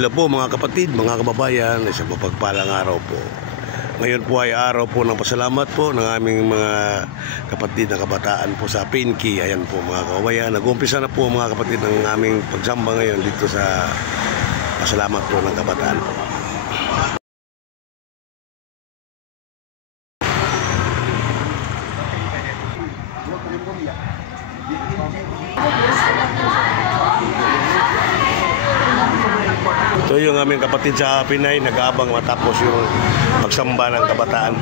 Hello po mga kapatid, mga kababayan, isang mapagpalang araw po. Ngayon po ay araw po ng pasalamat po ng aming mga kapatid na kabataan po sa Pinky. Ayan po mga kababayan, nag-umpisa na po mga kapatid ng aming pagsamba ngayon dito sa pasalamat po ng kabataan po. Ito yung aming kapatid sa Pinay, nag-aabang matapos yung pagsamba ng kabataan.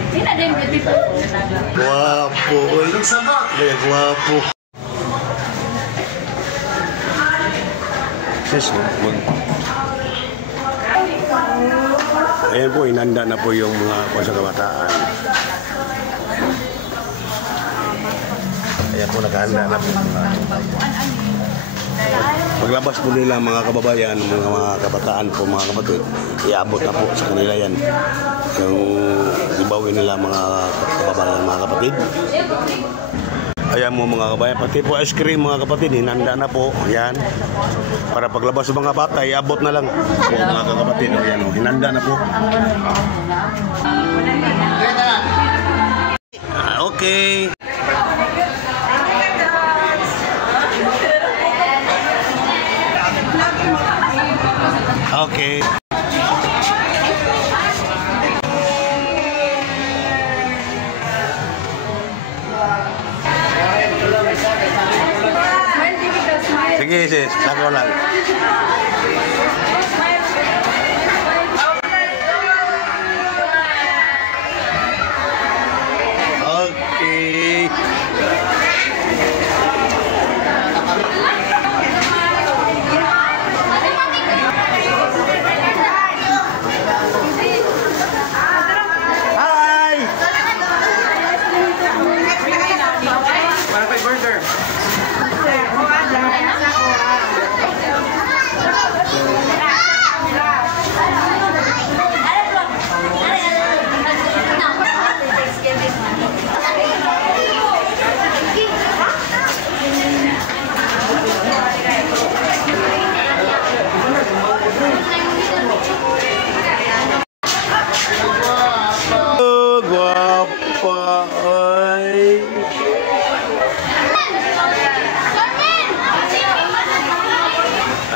Guwapo, boy. Guwapo. Ayan po, inanda na po yung mga sa kabataan. Ayan po, nakahanda na po mga paglabas po nila mga kababayan, mga kabataan po, mga kapatid, iabot na po sa kanila yan yung ibawin nila mga kababayan, mga kapatid. Ayan mo mga kababayan, pati po ice cream mga kapatid, hinanda na po yan para paglabas ng mga bata, iabot na lang po mga kapatid. Ayan o, hinanda na po. Okay. Okay. Sige sis, sako lang. Okay.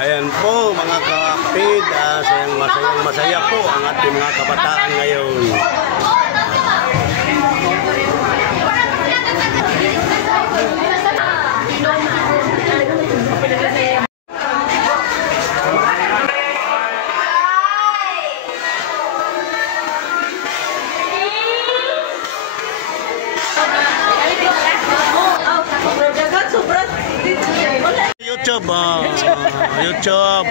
Ayan po mga kapatid, masaya po ang ating mga kabataan ngayon. YouTube, YouTube.